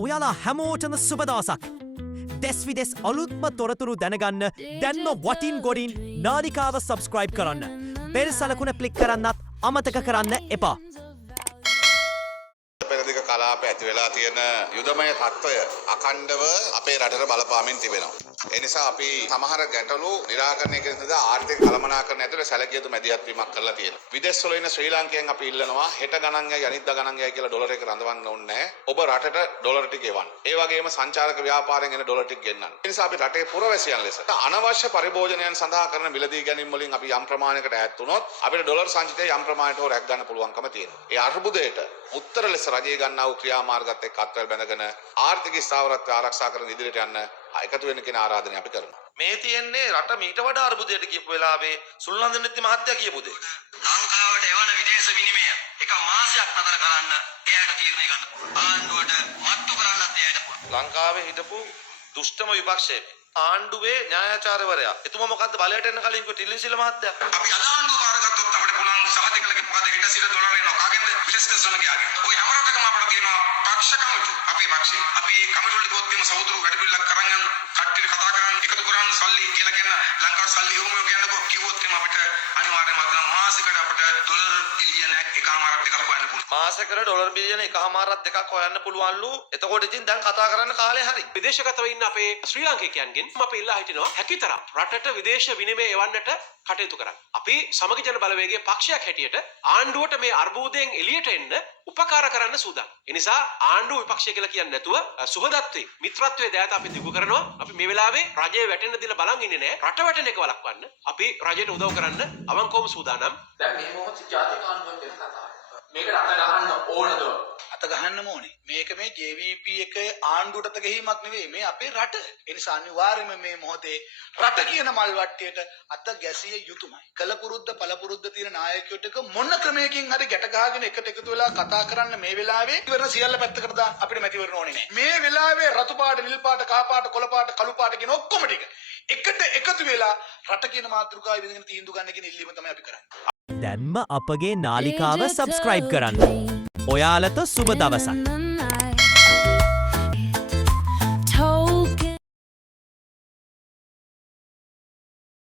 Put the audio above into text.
ඔයාලා හැමෝටම සුබ දවසක්. දෙස් විදෙස් අලුත්ම තොරතුරු දැනගන්න දැන්ම වටින් ගොඩින් නාලිකාව සබස්ක්‍රයිබ් කරන්න. බෙල් සලකුණ ක්ලික් කරන්නත් අමතක කරන්න එපා. පෙරදිග කලාප ඇති වෙලා තියෙන යුදමය තත්ත්වය අඛණ්ඩව අපේ රටට බලපාමින් තිබෙනවා. ඒ නිසා අපි සමහර ගැටලු නිරාකරණය කිරීම සඳහා ආර්ථික කළමනාකරණ ඇතුළේ සැලකිය යුතු මැදිහත් වීමක් කරලා තියෙනවා. විදේශ වල ඉන්න ශ්‍රී ලාංකිකයන් අපි ඉල්ලනවා හෙට ගණන් යයි අනිද්දා ගණන් යයි කියලා ඩොලර් එක රඳවන්න ඕනේ නැහැ. ඔබ රටට ඩොලර් ටික එවන්න. ඒ වගේම සංචාරක ව්‍යාපාරයෙන් එන ඩොලර් ටික ගෙන්නන්න. ඒ නිසා අපි රටේ පුරවැසියන් ලෙස අනවශ්‍ය පරිභෝජනයන් සඳහා කරන මිලදී ගැනීම් වලින් අපි යම් ප්‍රමාණයකට ඈත් වුණොත් අපිට ඩොලර් සංචිතය යම් ප්‍රමාණයට හෝ රැක ගන්න පුළුවන්කම තියෙනවා. ඒ අර්බුදයට උත්තර ලෙස රජය ගන්නා වූ ක්‍රියාමාර්ගات එක්ක අත්වැල් බැඳගෙන ආර්ථික ස්ථාවරත්වය ආරක්ෂා කරන ඉදිරියට යන්න එකතු වෙන්න කියන ආරාධනය අපි කරනවා. මේ තියෙන්නේ රට මීට වඩා අර්බුදයට කියපු වෙලාවේ සුල්නන්දනති මහත්තයා කියපු දේ. ලංකාවට එවන විදේශ විනිමය එක මාසයක් නතර කරන්න එයාට තීරණය ගන්න පුළුවන්. ආණ්ඩුවට මට්ටු කරන්නත් එයාට පුළුවන්. ලංකාවේ හිටපු දුෂ්ටම විපක්ෂයේ ආණ්ඩුවේ න්‍යායාචාර්යවරයා එතුමා මොකද්ද බලයට එන්න කලින් කිව්ව ටිල්ලිසිල මහත්තයා අපි අද ආණ්ඩුව බාරගත්තොත් අපිට පුළුවන් සහතිකලගේ පද හෙට සිට ඩොලර් එනවා කාගෙන්ද විදේශ ශ්‍රමිකයාගෙන්. ඔය හැම රටකම අපිට කියනවා පක්ෂ කමිටු අපේ පක්ෂේ. අපි කමිටු වල කිව්වොත් මේ සහෝදරු වැඩ පිළිලක් කරන් යන කට්ටියට කතා කරන් එකතු කරන් සල්ලි කියලා කියන ලංකාවට සල්ලි යොමු කියනකො කිව්වොත් එම අපිට අනිවාර්යයෙන්ම අද මාසෙකට අපිට ඩොලර් බිලියන 1.5ක් දෙකක් හොයන්න පුළුවන්. මාසෙකට ඩොලර් බිලියන 1.5ක් දෙකක් හොයන්න පුළුවන්ලු. එතකොට ඉතින් දැන් කතා කරන්න කාලේ හරි. විදේශගතව ඉන්න අපේ ශ්‍රී ලාංකිකයන්ගෙන් අපි ඉල්ලා හිටිනවා හැකිතරම් රටට විදේශ විනිමය එවන්නට කටයුතු කරන්න. අපි සමගි ජන බලවේගයේ පක්ෂයක් හැටියට ආණ්ඩුවට මේ අර්බුදයෙන් එළියට එන්න උපකාර කරන්න සූදානම්. ඒ නිසා ආණ්ඩුව විපක්ෂය කියලා කියන්නේ නැතුව සුහදත්වයේ මිත්‍රත්වයේ දයාත අපි දිගු කරනවා. අපි මේ වෙලාවේ රජය වැටෙන්න දීලා බලන් ඉන්නේ නැහැ. රට වැටෙන එක වළක්වන්න අපි රජයට උදව් කරන්න අවංකවම සූදානම්. දැන් මේ මොහොතේ ජාතික ආණ්ඩුවක් ගැන කතා. මේකට අත ගහන්න ඕනද? අත ගහන්නම ඕනේ. මේක මේ JVP එක ආණ්ඩුවට අත ගැහිමක් නෙවෙයි. මේ අපේ රට. ඒ නිසා අනිවාර්යයෙන්ම මේ මොහොතේ රට කියන මල් වට්ටියට අත ගැසිය යුතුමයි. කලපුරුද්ද පළපුරුද්ද තියෙන නායකයොත් එක මොන ක්‍රමයකින් හරි ගැට ගහගෙන එකට එකතු වෙලා කතා කරන්න මේ වෙලාවේ ඉවරන සියල්ල පැත්තකට දාන්න අපිට මැතිවරණ ඕනේ නැහැ. මේ වෙලාවේ රතු පාට, නිල් පාට, කහ පාට, කොළ පාට, කළු පාට කියන ඔක්කොම ටික එකට එකතු වෙලා රට කියන මාතෘකාව විදිහට තීන්දුව ගන්න කියන ඉල්ලීම තමයි අපි කරන්නේ. දැන්ම අපගේ නාලිකාව සබස්ක්‍රයිබ් කරන්න. ඔයාලට සුබ දවසක්.